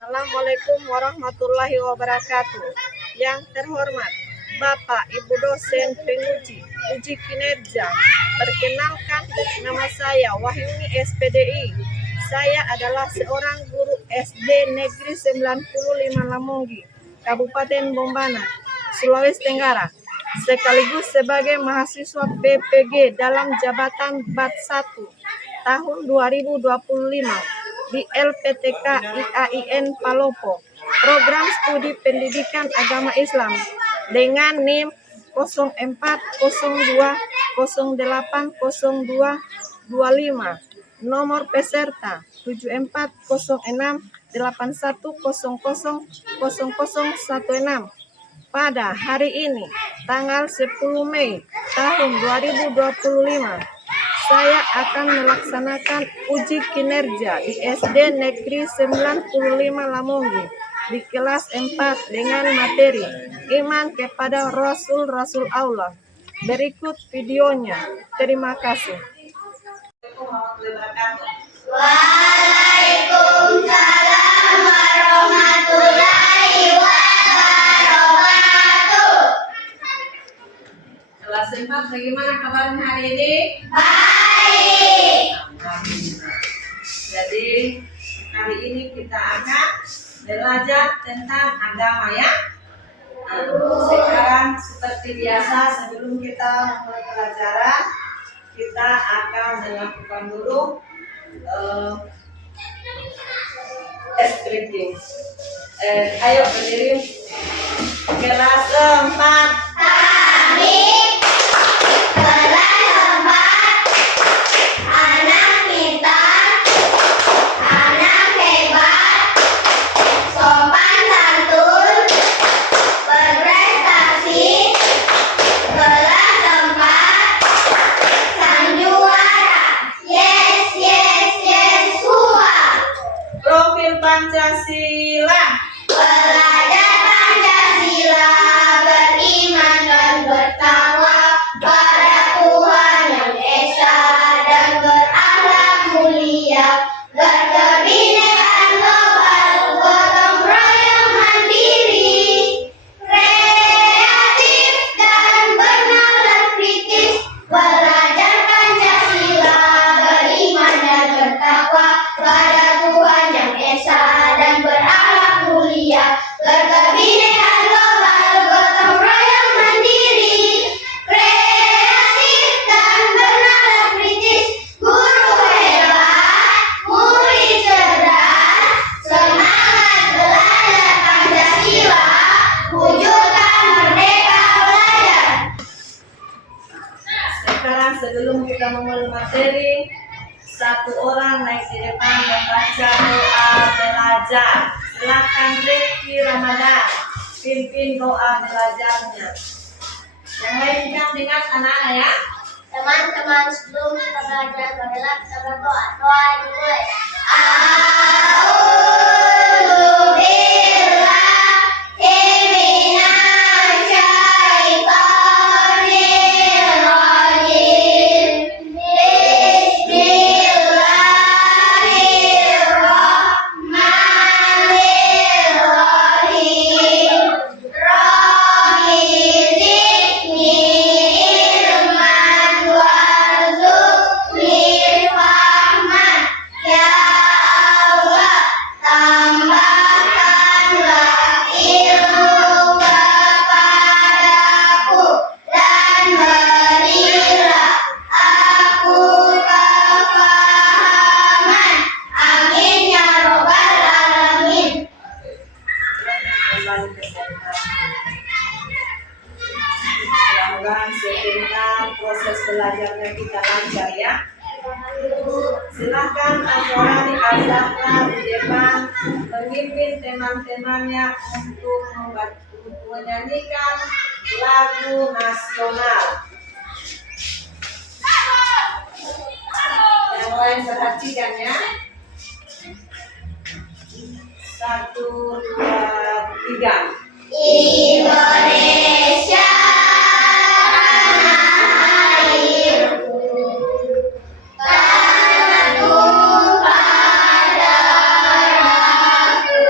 Assalamualaikum warahmatullahi wabarakatuh. Yang terhormat Bapak Ibu dosen penguji uji kinerja, perkenalkan nama saya Wahyuni SPDI. Saya adalah seorang guru SD Negeri 95 Lamonggi, Kabupaten Bombana, Sulawesi Tenggara, sekaligus sebagai mahasiswa PPG dalam jabatan BAT 1 tahun 2025 di LPTK IAIN Palopo, program studi pendidikan agama Islam dengan NIM 0402080225, nomor peserta 740681000016. Pada hari ini, tanggal 10 Mei tahun 2025, saya akan melaksanakan uji kinerja di SD Negeri 95 Lamonggi di kelas 4 dengan materi iman kepada Rasul Allah. Berikut videonya. Terima kasih. Waalaikumsalam warahmatullahi wabarakatuh. Kelas 4, bagaimana kabarnya hari ini? Baik. Jadi hari ini kita akan belajar tentang agama ya. Sekarang seperti biasa sebelum kita memulai pelajaran, kita akan melakukan dulu scripting. Ayo berdiri. Kelas 4. Kami kelas 4, anak pintar, anak hebat, sopan santun, berprestasi, kelas 4, sang juara. Yes, yes, yes, semua. Profil Pancasila. Belajar Pancasila, beriman dan bertakwa pada Tuhan Yang Esa dan berakhlak mulia, berkebinekaan global, gotong royong mandiri, kreatif dan bernalar kritis. Belajar Pancasila, beriman dan bertakwa pada Tuhan Yang Esa dan berakhlak mulia, berkebinekaan global, gotong royong mandiri, kreatif dan bernalar kritis. Guru hebat, murid cerdas, semangat belajar Pancasila, wujudkan merdeka belajar. Sekarang sebelum kita memulai materi, satu orang naik di depan membaca doa belajar. Silakan Reki Ramadan pimpin doa belajarnya. Yang lain jangan dengar anak-anak ya. Teman-teman, sebelum kita belajar, marilah kita berdoa. Doa dimulai. A'udzubillahi minasyaitonirrajim. Bismillahirrahmanirrahim. Rabbi zidni ilman warzuqni fahman. Ya Allah, tambahkanlah ilmu kepadaku dan berilah aku kefahaman. Amin ya robbal alamin. Kembali ke tempat. Mudah-mudahan sebentar proses belajarnya kita lancar ya. Silakan Azwara di depan memimpin teman-temannya untuk menyanyikan lagu nasional. Yang lain perhatikan ya. 1, 2, 3. Indonesia tanah airku, tanah tumpah darahku.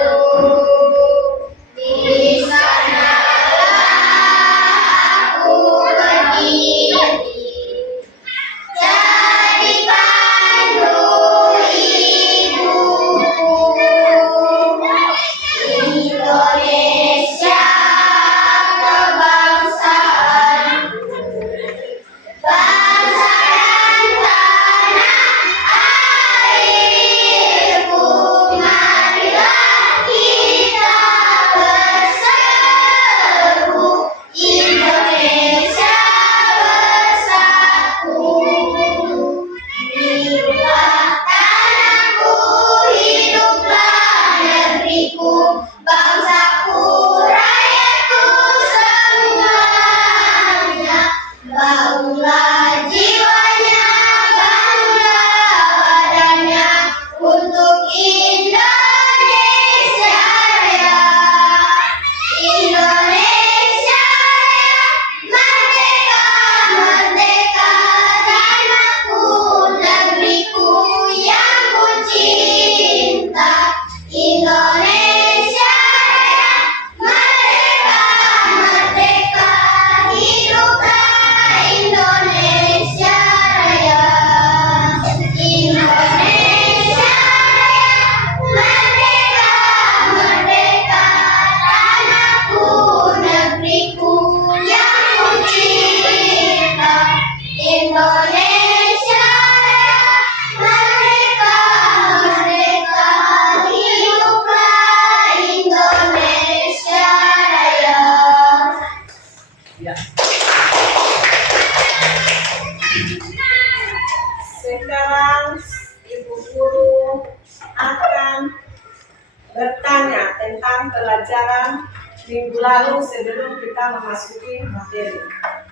ingat tentang pelajaran minggu lalu sebelum kita memasuki materi.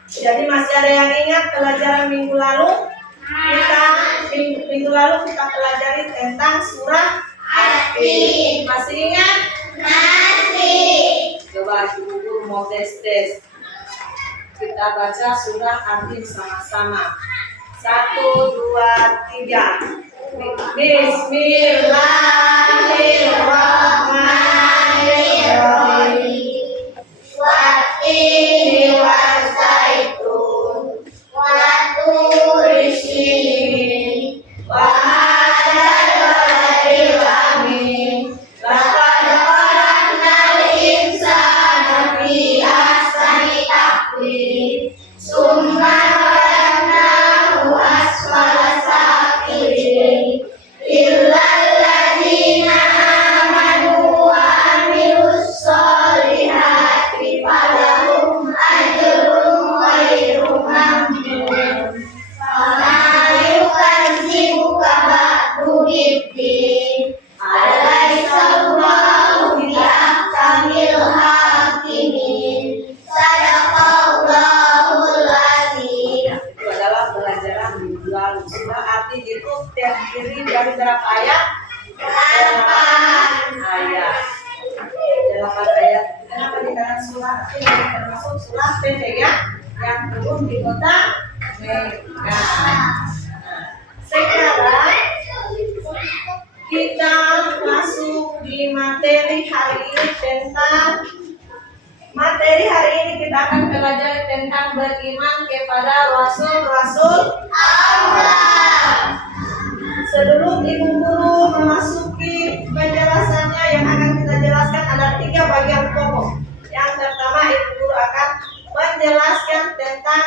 Jadi masih ada yang ingat pelajaran minggu lalu? Minggu lalu kita pelajari tentang surah At-Tin. Masih ingat? Masih. Coba ibu guru mau tes. Kita baca surah At-Tin sama-sama. 1, 2, 3. Bismillahirrahmanirrahim. Wattini waszaitun watturi sinin wa hadzal baladil amin. Laqad khalaqnal insana fi ahsani taqwim. Summa radadnahu asfala safilin. Illal ladzina amanu wa amilus solihati falahum ajrun ghairu mamnun. Fama yukadzibuka ba'du biddin. Alaihissallahu biahkamil hakimin. Sadaqallahul azim. Itu adalah pelajaran minggu lalu. Surah At-Tin itu terdiri dari berapa ayat? 8 ayat. 8 ayat. Kenapa dikatakan surah At-Tin? Termasuk surah pendek ya, yang turun di kota Mekah. Sekarang kita masuk di materi hari ini tentang kita akan pelajari tentang beriman kepada Rasul-Rasul Allah. Sebelum ibu guru memasuki penjelasannya yang akan kita jelaskan, ada 3 bagian pokok. Yang pertama, ibu guru akan menjelaskan tentang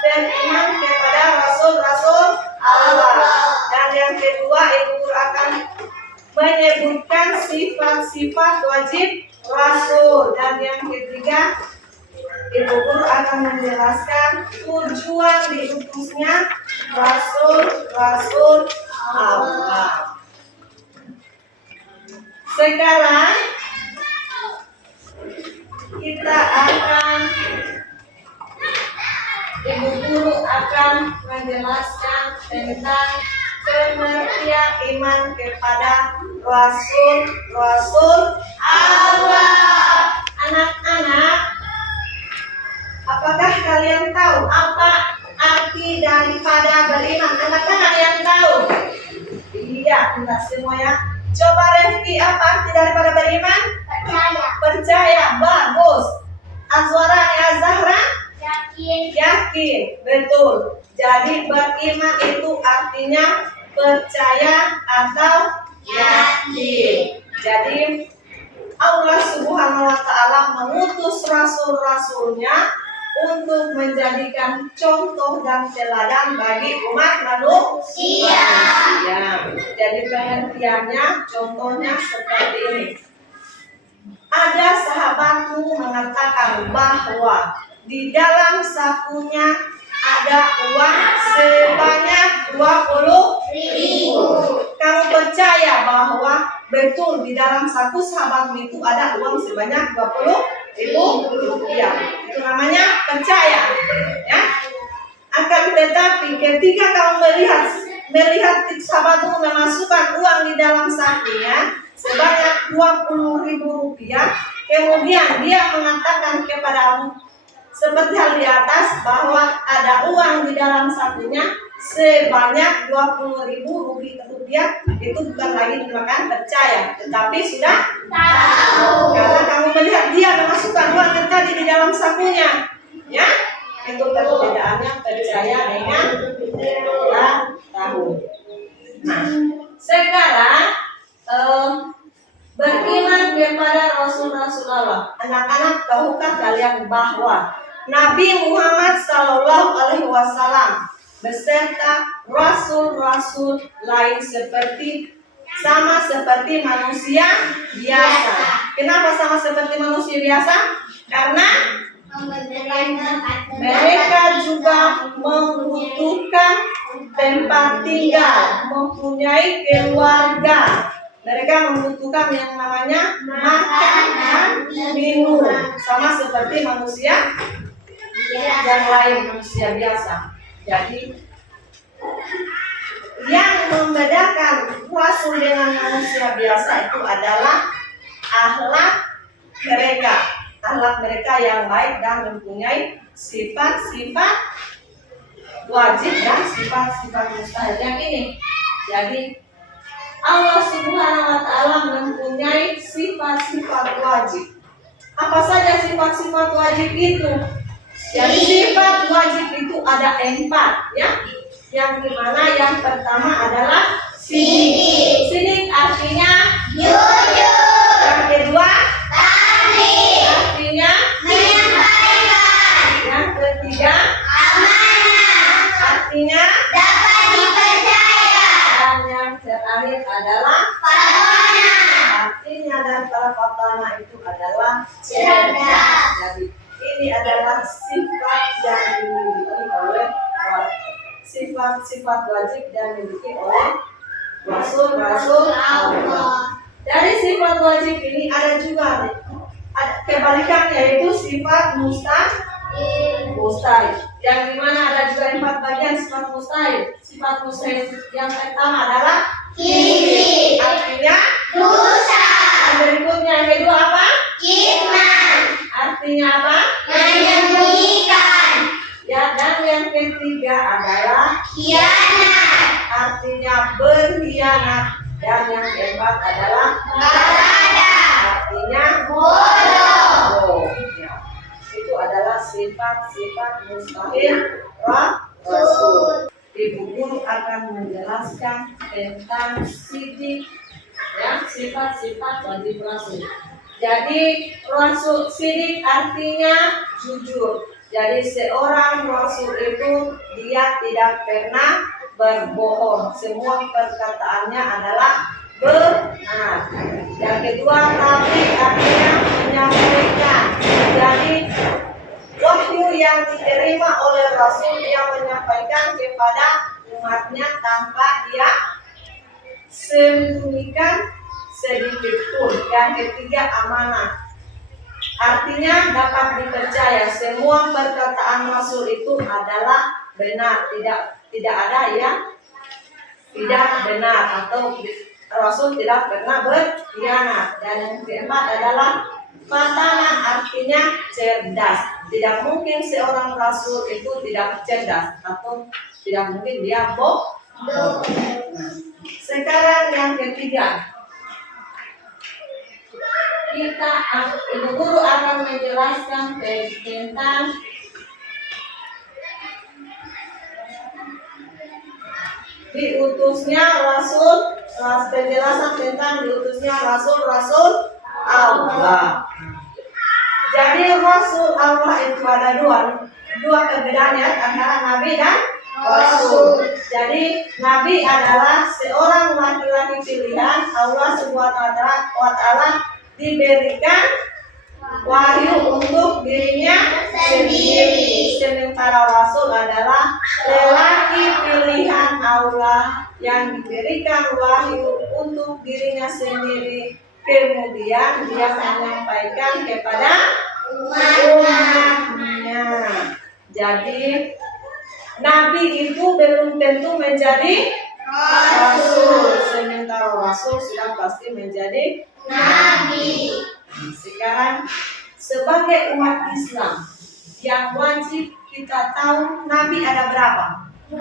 beriman kepada Rasul-Rasul Allah. Dan yang kedua, ibu guru akan menyebutkan sifat-sifat wajib Rasul. Dan yang ketiga, ibu guru akan menjelaskan tujuan diutusnya Rasul-Rasul Allah. Sekarang kita akan ibu guru akan menjelaskan tentang pengertian iman kepada Rasul-Rasul Allah. Anak-anak, apakah kalian tahu apa arti daripada beriman? Anak-anak yang tahu? Iya, tidak semua ya. Coba Refki, apa arti daripada beriman? Percaya, bagus. Azwaranya Zahra? Yakin, betul. Jadi beriman itu artinya percaya atau yakin. Jadi Allah Subhanahu wa Ta'ala mengutus rasul-rasulnya untuk menjadikan contoh dan teladan bagi umat manusia. Jadi pengertiannya, contohnya seperti ini. Ada sahabatmu mengatakan bahwa di dalam sakunya ada uang sebanyak 20.000. Kamu percaya bahwa betul di dalam saku sahabatmu itu ada uang sebanyak 20.000 rupiah? Itu namanya percaya, ya. Akan tetapi ketika kamu melihat sahabatmu memasukkan uang di dalam sakunya sebanyak 20.000 rupiah, kemudian dia mengatakan kepadamu seperti hal di atas bahwa ada uang di dalam sakunya sebanyak 20.000 rupiah, itu bukan lagi dinamakan percaya, tetapi sudah tahu. Karena kamu melihat dia memasukkan uang yang tadi di dalam sakunya, ya. Itu perbedaannya percaya dengan tidak tahu. Nah, sekarang beriman kepada Rasul-Rasul Allah. Anak-anak, tahukah kalian bahwa Nabi Muhammad SAW beserta rasul-rasul lain sama seperti manusia biasa. Kenapa sama seperti manusia biasa? Karena mereka juga membutuhkan tempat tinggal, mempunyai keluarga, Mereka membutuhkan yang namanya makan dan minum, sama seperti manusia yang lain, manusia biasa. Jadi yang membedakan rasul dengan manusia biasa itu adalah akhlak mereka. Akhlak mereka yang baik dan mempunyai sifat-sifat wajib dan sifat-sifat mustahil. Yang ini, jadi Allah Subhanahu wa Ta'ala mempunyai sifat-sifat wajib. Apa saja sifat-sifat wajib itu? Jadi sifat wajib itu ada 4, ya. Yang dimana yang pertama adalah sidik. Sidik artinya jujur, yang kedua tadi, artinya menyampaikan, yang ketiga amanah, artinya dapat dipercaya, dan yang terakhir adalah fatwana, artinya dan para fatana itu adalah cerdas. Jadi ini adalah sifat yang dimiliki oleh sifat-sifat wajib dan dimiliki oleh Rasul-Rasul Allah. Dari sifat wajib ini ada juga kebalikannya, yaitu sifat mustahil. Yang dimana ada juga 4 bagian sifat mustahil. Sifat mustahil yang pertama adalah Kiri, artinya dosa, yang berikutnya yang kedua apa? kitman, Artinya apa? menyembunyikan, Ya, dan yang ketiga adalah khianat, artinya berkhianat, dan yang keempat adalah balada, artinya bodoh. Ya. Itu adalah sifat-sifat mustahil Rasul. Ibu guru akan menjelaskan tentang sidik, ya, sifat-sifat wajib Rasul. Jadi Rasul sidik artinya jujur. Jadi seorang Rasul itu dia tidak pernah berbohong. Semua perkataannya adalah benar. Yang kedua, nabi artinya menyampaikan. Jadi wahyu yang diterima oleh Rasul yang menyampaikan kepada umatnya tanpa dia sembunyikan sedikit pun. Yang ketiga, amanah. Artinya dapat dipercaya. Semua perkataan Rasul itu adalah benar, tidak ada yang tidak benar, atau Rasul tidak pernah berkhianat. Dan yang keempat adalah fatana, artinya cerdas. Tidak mungkin seorang Rasul itu tidak cerdas, atau tidak mungkin dia bohong. Sekarang yang ketiga, Ibu guru akan menjelaskan tentang diutusnya Rasul, penjelasan tentang diutusnya Rasul Allah. Jadi Rasul Allah itu ada dua perbedaannya antara Nabi dan Rasul. Jadi Nabi adalah seorang laki-laki pilihan Allah Subhanahu wa Ta'ala, diberikan wahyu untuk dirinya sendiri. Sementara Rasul adalah lelaki pilihan Allah yang diberikan wahyu untuk dirinya sendiri. Kemudian dia menyampaikan kepada umatnya. Jadi Nabi itu belum tentu menjadi Rasul. Sementara Rasul sudah pasti menjadi Nabi. Sekarang sebagai umat Islam yang wajib kita tahu Nabi ada berapa? 25.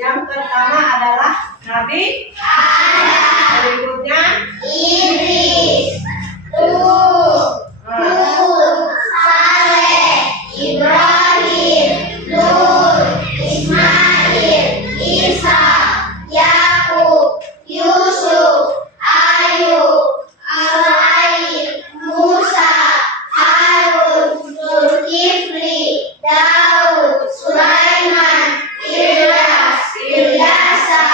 Yang pertama adalah Nabi Adam, berikutnya Idris, Nuh, Saleh, Ibrahim, Lut, Ismail, Isa, Yakub, Yusuf, Ayub, Al-Ain, Musa, Harun, Zulkifli, Daud, Sulaiman, Ilyasa,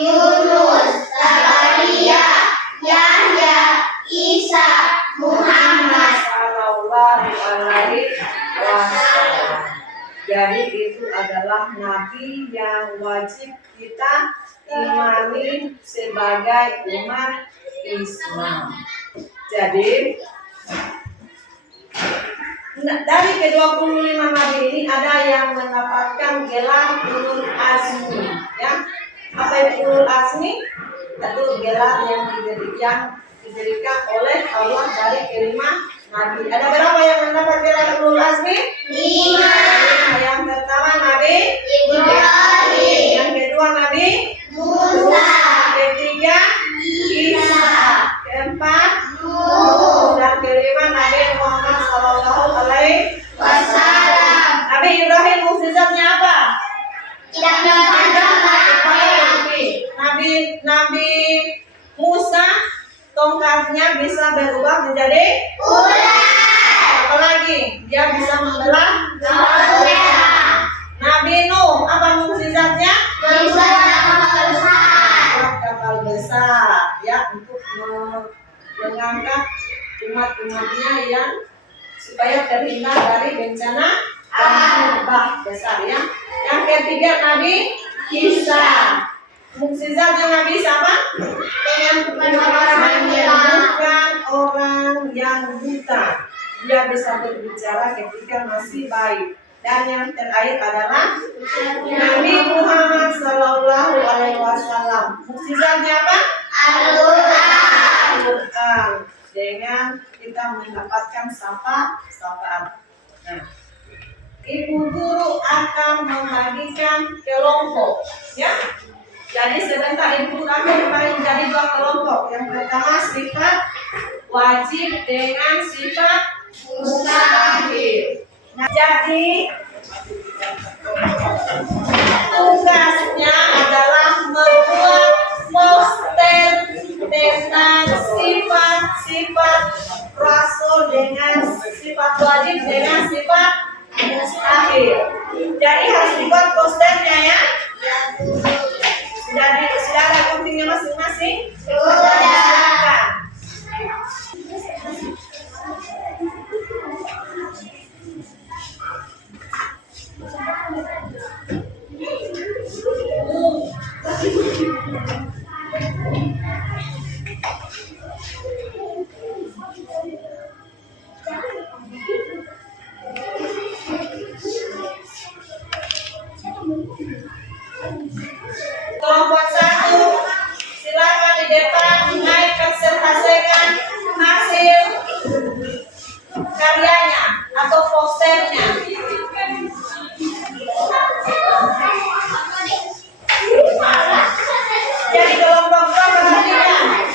Yunus, Zakaria, Yahya, Isa, Muhammad. Sallallahu alaihi wasallam. Jadi itu adalah nabi yang wajib kita imani sebagai umat Islam. Jadi dari ke-25 nabi ini ada yang mendapatkan gelar ulul azmi, ya. Apa itu ulul azmi? Itu gelar yang diberikan oleh Allah dari kelima nabi. Ada berapa yang mendapat gelar ulul azmi? 5. Yang pertama Nabi Ibrahim, yang kedua Nabi Musa, ketiga Isa, keempat Nuh, dan kelima Nabi Muhammad Sallallahu Alaihi Wasallam. Nabi Ibrahim mukjizatnya apa? Tidak Nabi Musa tongkatnya bisa berubah menjadi ular. Apalagi dia bisa membelah kapal besar. Nabi Nuh apa mukjizatnya? bisa kapal besar. Kapal besar, ya, untuk mengangkat umat-umatnya yang supaya terhindar dari bencana alam besar, ya. Yang ketiga Nabi Isa. Mukjizatnya Nabi siapa? Menyembuhkan orang yang buta. Dia bisa berbicara ketika masih bayi. Dan yang terakhir adalah Nabi Muhammad Sallallahu Alaihi Wasallam. Mukjizatnya apa? Al-Quran. Dengan kita mendapatkan sapaan. Nah, ibu guru akan membagikan kelompok, ya. Jadi sebentar ibu guru akan membagi jadi 2 kelompok. Yang pertama sifat wajib dengan sifat mustahil. Nah, jadi tugasnya adalah membuat poster tentang sifat-sifat rasul dengan sifat wajib dengan sifat mustahil. Jadi harus dibuat posternya, ya. Sudah ada guntingnya masing-masing? Sudah. Kelompok 1, silakan di depan naik presentasikan hasil karyanya atau posternya. Jadi kelompok 2 perhatikan.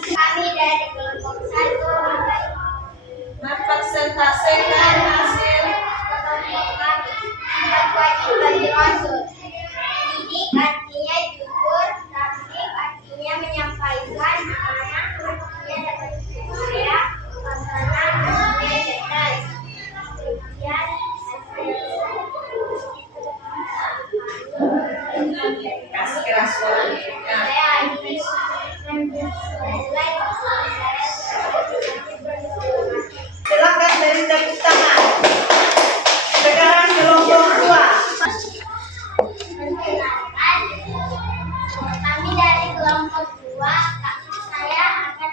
Kami dari kelompok 1 Mempresentasikan hasil sifat wajib bagi Rasul. Didik artinya jujur, tabligh artinya menyampaikan, amanah artinya dapat dipercaya, pantang artinya cerdas. Kemudian kasih keras suara. saya Agnes menilai Silakan dari tepuk tangan. Sekarang kelompok 2. Kami dari kelompok 2, saya akan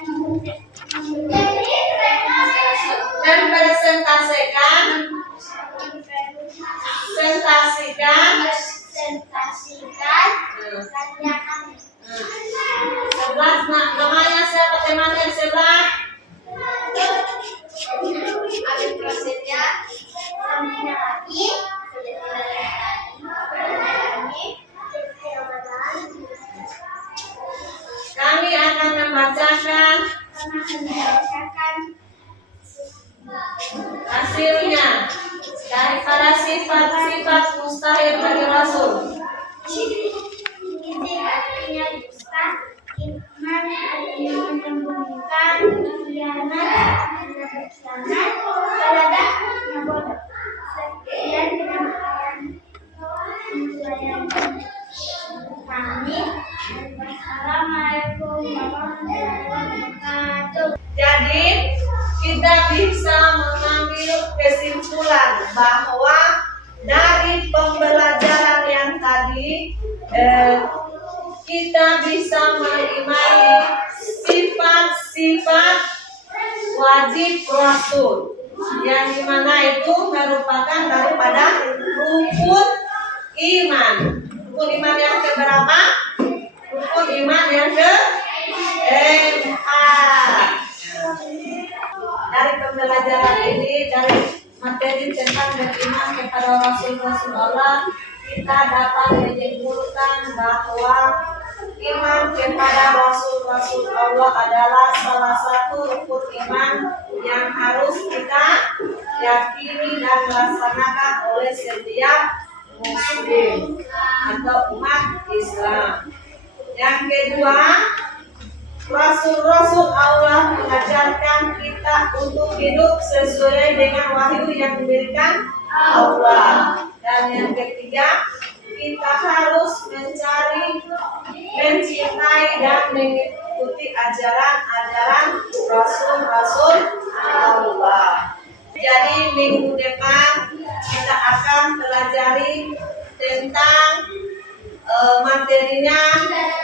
Mempresentasikan karya kami. sebelah namanya siapa temannya yang sebelah? Alif Prasetya, Samina lagi, Kami akan membacakan hasilnya daripada sifat-sifat mustahil bagi Rasul. Gizi artinya dusta, iman artinya menyembunyikan, khianat artinya berkhianat, baladah artinya bodoh. Sekian penyampaian kami. Wassalamualaikum warahmatullahi wabarakatuh. Jadi kita bisa mengambil kesimpulan bahwa Dari pembelajaran yang tadi kita bisa mengimani sifat-sifat wajib Rasul yang dimana itu merupakan daripada rukun iman. Rukun iman yang keberapa? Rukun iman yang keempat. Dari pembelajaran ini, dari materi tentang beriman kepada Rasul-Rasul Allah, kita dapat menyimpulkan bahwa iman kepada Rasul-Rasul Allah adalah salah satu rukun iman yang harus kita yakini dan laksanakan oleh setiap muslim atau umat Islam. Yang kedua, Rasul-Rasul Allah mengajarkan kita untuk hidup sesuai dengan wahyu yang diberikan Allah. Dan yang ketiga, kita harus mencari, mencintai dan mengikuti ajaran-ajaran Rasul-Rasul Allah. Jadi minggu depan kita akan pelajari tentang materinya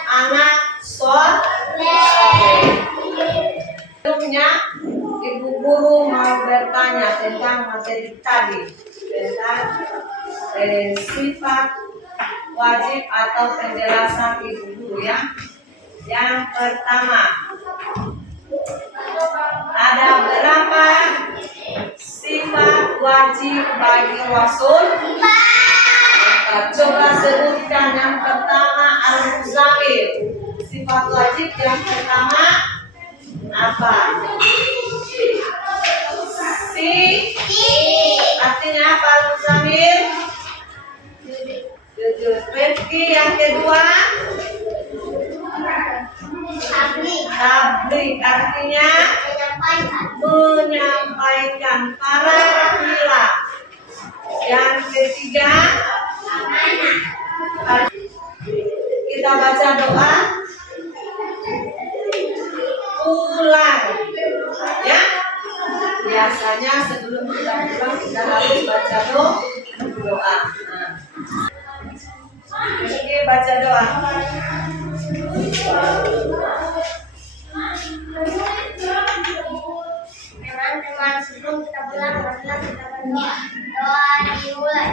anak soleh. Sebelumnya ibu guru mau bertanya tentang materi tadi, tentang sifat wajib atau penjelasan ibu guru ya. Yang pertama, ada berapa sifat wajib bagi Rasul? Coba sebutkan. Yang pertama, al-muzamil. Sifat wajib yang pertama apa? Artinya apa al-muzamil? Jujur. Rifki yang kedua? Tablik. Artinya menyampaikan. Para rahila. Yang ketiga, kita baca doa pulang ya. Biasanya sebelum kita pulang kita harus baca doa. Oke, baca doa. Teman-teman, sebelum kita pulang, marilah kita berdoa. Doa dimulai.